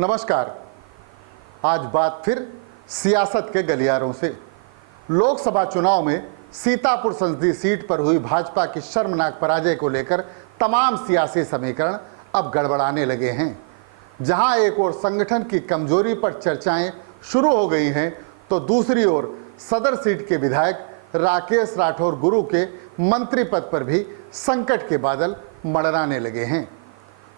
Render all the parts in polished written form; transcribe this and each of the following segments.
नमस्कार। आज बात फिर सियासत के गलियारों से। लोकसभा चुनाव में सीतापुर संसदीय सीट पर हुई भाजपा की शर्मनाक पराजय को लेकर तमाम सियासी समीकरण अब गड़बड़ाने लगे हैं। जहां एक ओर संगठन की कमजोरी पर चर्चाएं शुरू हो गई हैं, तो दूसरी ओर सदर सीट के विधायक राकेश राठौर गुरु के मंत्री पद पर भी संकट के बादल मंडराने लगे हैं।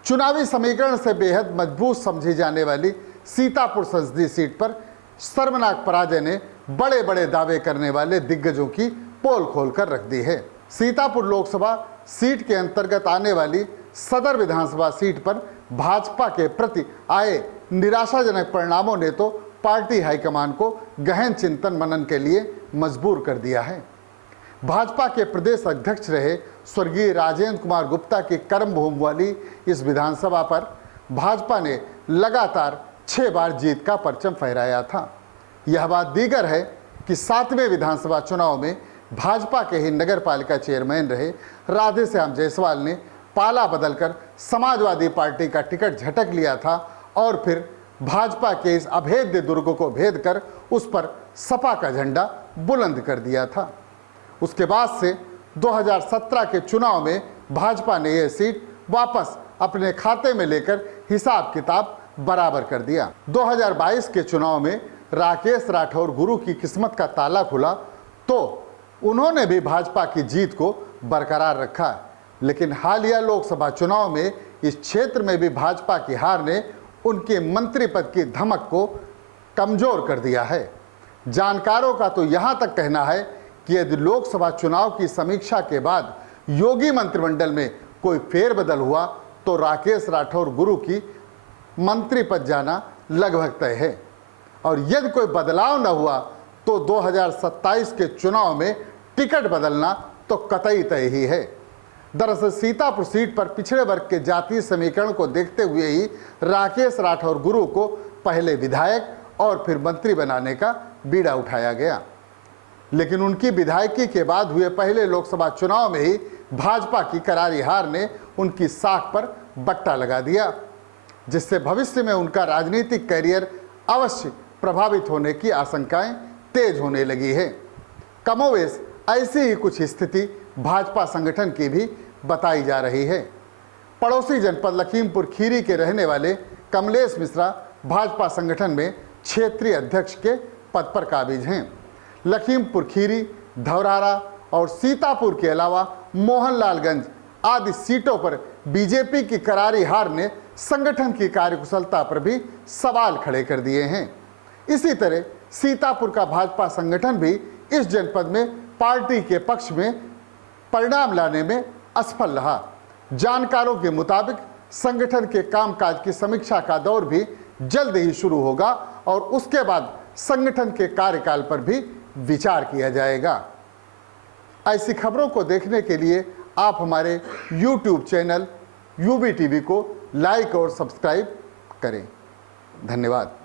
चुनावी समीकरण से बेहद मजबूत समझी जाने वाली सीतापुर संसदीय सीट पर शर्मनाक पराजय ने बड़े बड़े दावे करने वाले दिग्गजों की पोल खोलकर रख दी है। सीतापुर लोकसभा सीट के अंतर्गत आने वाली सदर विधानसभा सीट पर भाजपा के प्रति आए निराशाजनक परिणामों ने तो पार्टी हाईकमान को गहन चिंतन मनन के लिए मजबूर कर दिया है। भाजपा के प्रदेश अध्यक्ष रहे स्वर्गीय राजेंद्र कुमार गुप्ता की कर्मभूमि वाली इस विधानसभा पर भाजपा ने लगातार 6 बार जीत का परचम फहराया था। यह बात दीगर है कि 7वें विधानसभा चुनाव में भाजपा के ही नगर पालिका चेयरमैन रहे राधेश्याम जायसवाल ने पाला बदलकर समाजवादी पार्टी का टिकट झटक लिया था और फिर भाजपा के इस अभेद्य दुर्ग को भेद कर उस पर सपा का झंडा बुलंद कर दिया था। उसके बाद से 2017 के चुनाव में भाजपा ने यह सीट वापस अपने खाते में लेकर हिसाब किताब बराबर कर दिया। 2022 के चुनाव में राकेश राठौर गुरु की किस्मत का ताला खुला तो उन्होंने भी भाजपा की जीत को बरकरार रखा, लेकिन हालिया लोकसभा चुनाव में इस क्षेत्र में भी भाजपा की हार ने उनके मंत्री पद की धमक को कमजोर कर दिया है। जानकारों का तो यहां तक कहना है कि यदि लोकसभा चुनाव की समीक्षा के बाद योगी मंत्रिमंडल में कोई फेरबदल हुआ तो राकेश राठौर गुरु की मंत्री पद जाना लगभग तय है, और यदि कोई बदलाव न हुआ तो 2027 के चुनाव में टिकट बदलना तो कतई तय ही है। दरअसल सीतापुर सीट पर पिछड़े वर्ग के जातीय समीकरण को देखते हुए ही राकेश राठौर गुरु को पहले विधायक और फिर मंत्री बनाने का बीड़ा उठाया गया, लेकिन उनकी विधायकी के बाद हुए पहले लोकसभा चुनाव में ही भाजपा की करारी हार ने उनकी साख पर बट्टा लगा दिया, जिससे भविष्य में उनका राजनीतिक करियर अवश्य प्रभावित होने की आशंकाएं तेज होने लगी है। कमोवेश ऐसी ही कुछ स्थिति भाजपा संगठन की भी बताई जा रही है। पड़ोसी जनपद लखीमपुर खीरी के रहने वाले कमलेश मिश्रा भाजपा संगठन में क्षेत्रीय अध्यक्ष के पद पर काबिज हैं। लखीमपुर खीरी, धौरारा और सीतापुर के अलावा मोहनलालगंज आदि सीटों पर बीजेपी की करारी हार ने संगठन की कार्यकुशलता पर भी सवाल खड़े कर दिए हैं। इसी तरह सीतापुर का भाजपा संगठन भी इस जनपद में पार्टी के पक्ष में परिणाम लाने में असफल रहा। जानकारों के मुताबिक संगठन के कामकाज की समीक्षा का दौर भी जल्द ही शुरू होगा और उसके बाद संगठन के कार्यकाल पर भी विचार किया जाएगा। ऐसी खबरों को देखने के लिए आप हमारे YouTube चैनल UBTV को लाइक और सब्सक्राइब करें। धन्यवाद।